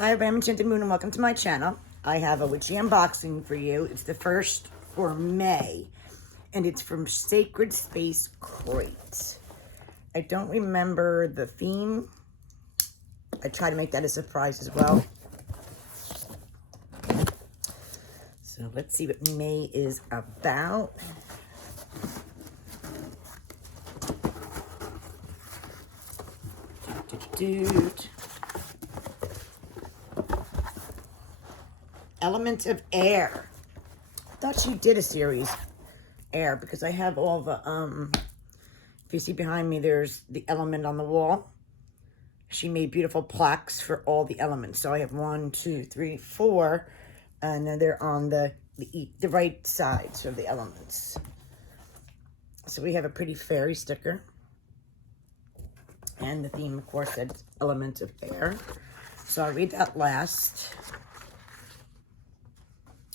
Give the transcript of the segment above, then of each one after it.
Hi, I'm Enchanting Moon and welcome to my channel. I have a witchy unboxing for you. It's the first for May and it's from Sacred Space Crate. I don't remember the theme. I try to make that a surprise as well. So let's see what May is about. Element of Air. I thought she did a series, Air, because I have all the, if you see behind me, there's the element on the wall. She made beautiful plaques for all the elements. So I have 1, 2, 3, 4, and then they're on the right sides of the elements. So we have a pretty fairy sticker. And the theme, of course, said Element of Air. So I'll read that last.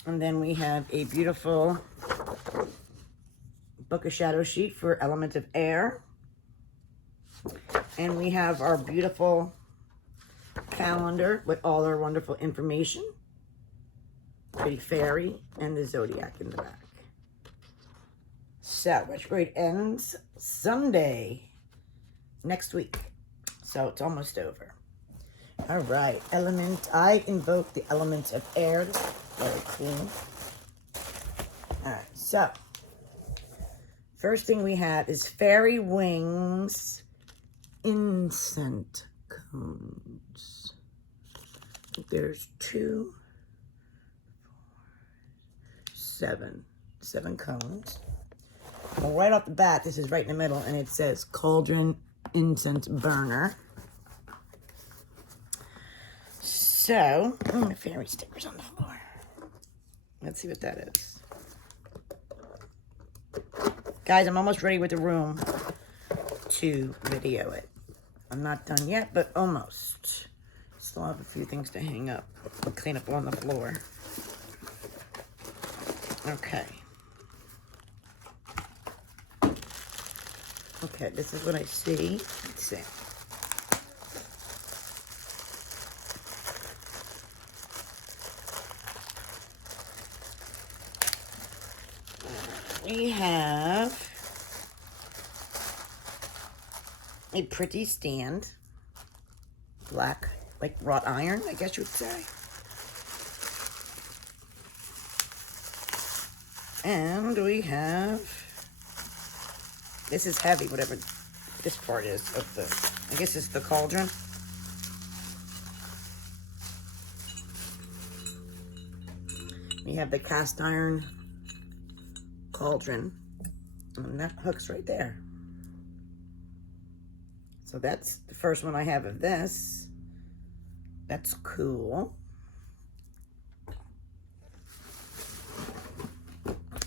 And then we have a beautiful Book of Shadow sheet for Element of Air. And we have our beautiful calendar with all our wonderful information. Pretty fairy and the zodiac in the back. So, retrograde ends Sunday next week. So it's almost over. All right, I invoke the element of air. Very cool. All right, so first thing we have is Fairy Wings incense cones. There's 2, 4, 7 cones. Well, right off the bat, this is right in the middle, and it says Cauldron Incense Burner. So, the fairy stickers on the floor. Let's see what that is. Guys, I'm almost ready with the room to video it. I'm not done yet, but almost. Still have a few things to hang up and clean up on the floor. Okay. Okay, this is what I see. Let's see. We have a pretty stand, black, like wrought iron, I guess you would say. And we have, this is heavy, whatever this part is of the, I guess it's the cauldron. We have the cast iron cauldron, and that hook's right there. So that's the first one I have of this. That's cool.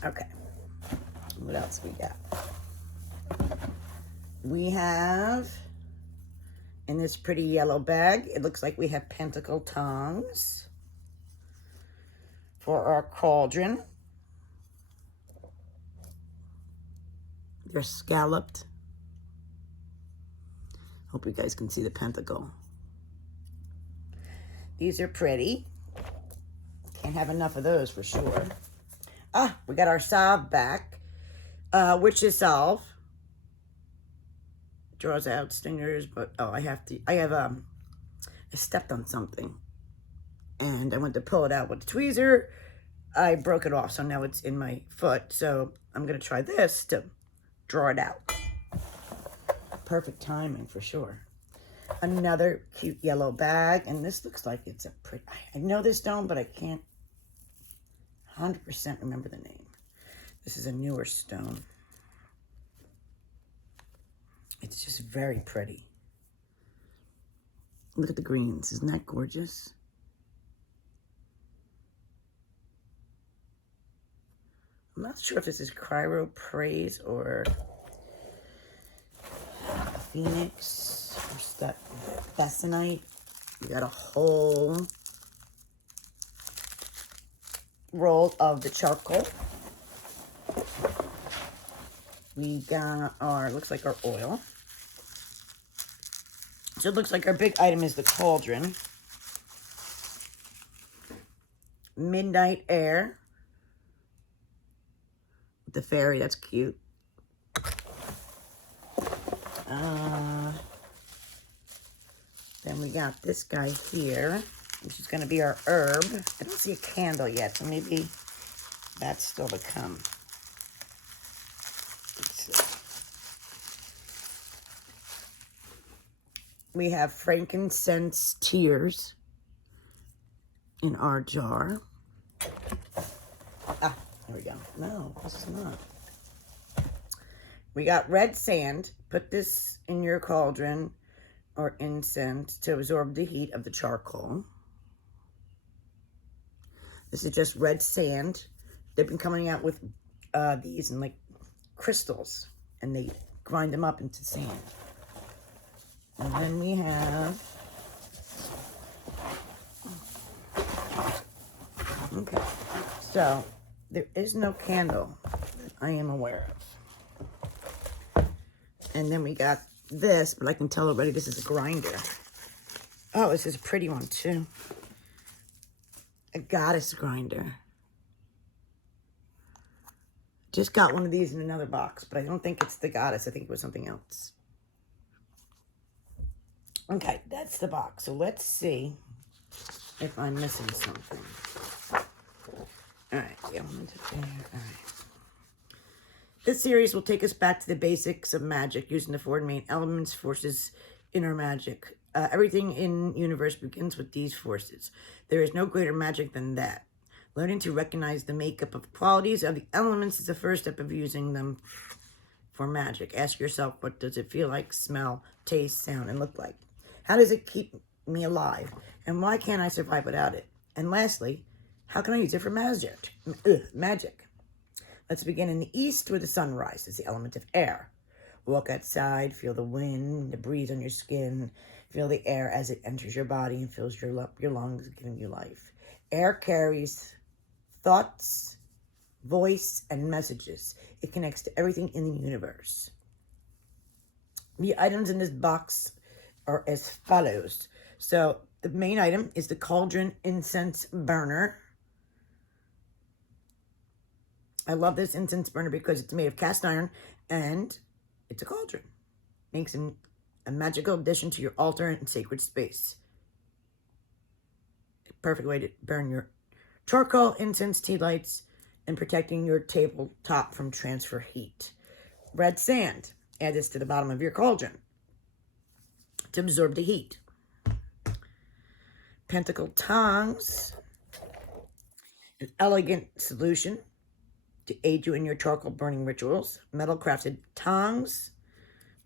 Okay, what else we got? We have, in this pretty yellow bag, it looks like we have pentacle tongues for our cauldron. They're scalloped. Hope you guys can see the pentacle. These are pretty. Can't have enough of those for sure. Ah, we got our salve back. Witch's salve. Draws out stingers, but I stepped on something. And I went to pull it out with the tweezer. I broke it off, so now it's in my foot. So I'm gonna try this to draw it out. Perfect timing for sure. Another cute yellow bag, and this looks like it's a pretty, I know this stone, but I can't 100% remember the name. This is a newer stone. It's just very pretty. Look at the greens, isn't that gorgeous? I'm not sure if this is Cryo Praise or Phoenix or Stephenite. We got a whole roll of the charcoal. We got our, looks like our oil. So it looks like our big item is the cauldron. Midnight Air. The fairy, that's cute. Then we got this guy here, which is going to be our herb. I don't see a candle yet, so maybe that's still to come. Let's see. We have frankincense tears in our jar. Ah, there we go. No, this is not. We got red sand. Put this in your cauldron or incense to absorb the heat of the charcoal. This is just red sand. They've been coming out with these in like crystals, and they grind them up into sand. And then we have, okay, so there is no candle that I am aware of. And then we got this, but I can tell already this is a grinder. Oh, this is a pretty one too. A goddess grinder. Just got one of these in another box, but I don't think it's the goddess. I think it was something else. Okay, that's the box. So let's see if I'm missing something. All right, the element of air. All right. This series will take us back to the basics of magic, using the four main elements, forces in our magic. Everything in the universe begins with these forces. There is no greater magic than that. Learning to recognize the makeup of qualities of the elements is the first step of using them for magic. Ask yourself, what does it feel like, smell, taste, sound, and look like? How does it keep me alive? And why can't I survive without it? And lastly, how can I use it for magic? Let's begin in the east where the sun rises, the element of air. Walk outside, feel the wind, the breeze on your skin. Feel the air as it enters your body and fills your lungs, giving you life. Air carries thoughts, voice, and messages. It connects to everything in the universe. The items in this box are as follows. So the main item is the cauldron incense burner. I love this incense burner because it's made of cast iron and it's a cauldron. Makes a magical addition to your altar and sacred space. A perfect way to burn your charcoal, incense, tea lights, and protecting your tabletop from transfer heat. Red sand. Add this to the bottom of your cauldron to absorb the heat. Pentacle tongs. An elegant solution to aid you in your charcoal burning rituals. Metal crafted tongs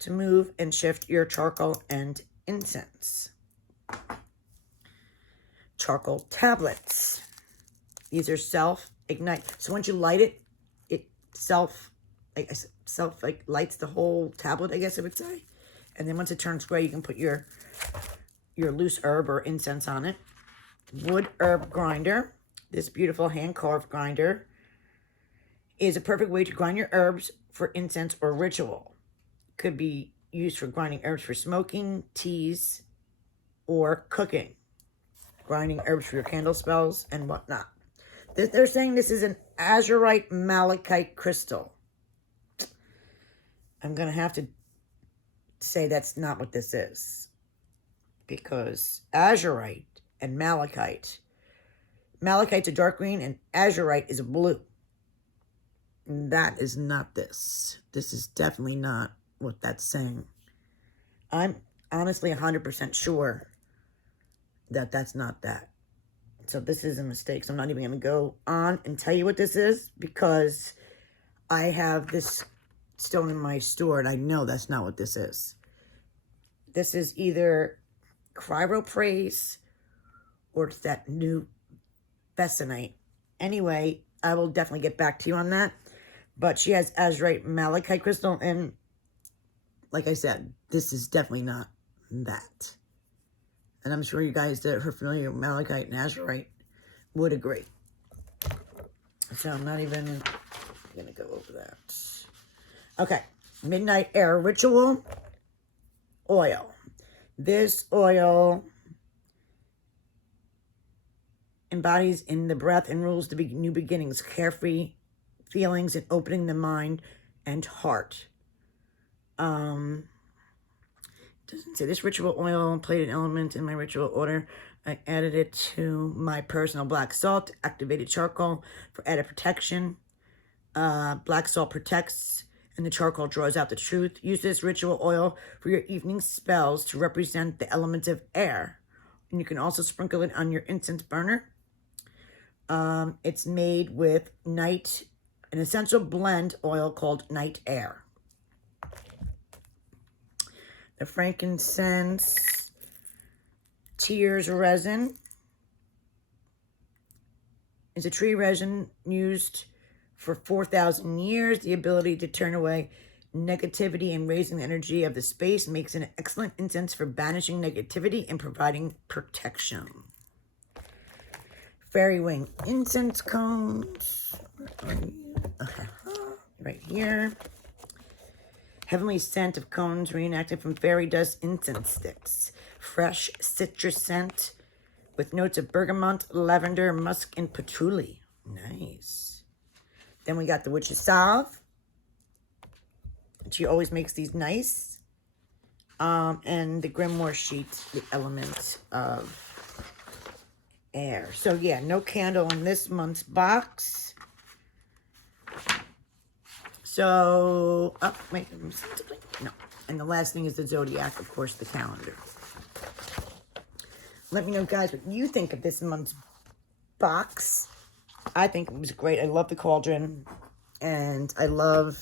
to move and shift your charcoal and incense. Charcoal tablets. These are self-ignite. So once you light it, it lights the whole tablet, I guess I would say. And then once it turns gray, you can put your loose herb or incense on it. Wood herb grinder. This beautiful hand-carved grinder is a perfect way to grind your herbs for incense or ritual. Could be used for grinding herbs for smoking, teas, or cooking. Grinding herbs for your candle spells and whatnot. They're saying this is an azurite malachite crystal. I'm going to have to say that's not what this is. Because azurite and malachite's a dark green and azurite is a blue. That is not this. This is definitely not what that's saying. I'm honestly 100% sure that that's not that. So this is a mistake. So I'm not even going to go on and tell you what this is because I have this stone in my store and I know that's not what this is. This is either cryopraise or it's that new Besonite. Anyway, I will definitely get back to you on that. But she has azurite malachite crystal, and like I said, this is definitely not that. And I'm sure you guys that are familiar with malachite and azurite would agree. So I'm not even going to go over that. Okay, Midnight Air Ritual Oil. This oil embodies in the breath and rules the new beginnings, carefree feelings, and opening the mind and heart. Doesn't say this ritual oil played an element in my ritual order. I added it to my personal black salt, activated charcoal for added protection. Black salt protects, and the charcoal draws out the truth. Use this ritual oil for your evening spells to represent the element of air. And you can also sprinkle it on your incense burner. It's made with an essential blend oil called Night Air. The frankincense tears resin is a tree resin used for 4,000 years. The ability to turn away negativity and raising the energy of the space makes it an excellent incense for banishing negativity and providing protection. Fairy wing incense cones. Right here. Heavenly scent of cones reenacted from fairy dust incense sticks. Fresh citrus scent with notes of bergamot, lavender, musk, and patchouli. Nice. Then we got the witch's salve. She always makes these nice. And the grimoire sheet, the element of air. So yeah, no candle in this month's box. So, oh, wait, no. And the last thing is the zodiac, of course, the calendar. Let me know, guys, what you think of this month's box. I think it was great. I love the cauldron, and I love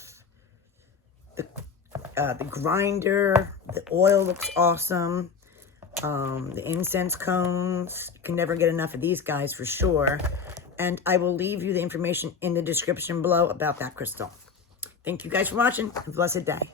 the grinder. The oil looks awesome. The incense cones. You can never get enough of these guys for sure. And I will leave you the information in the description below about that crystal. Thank you guys for watching. Have a blessed day.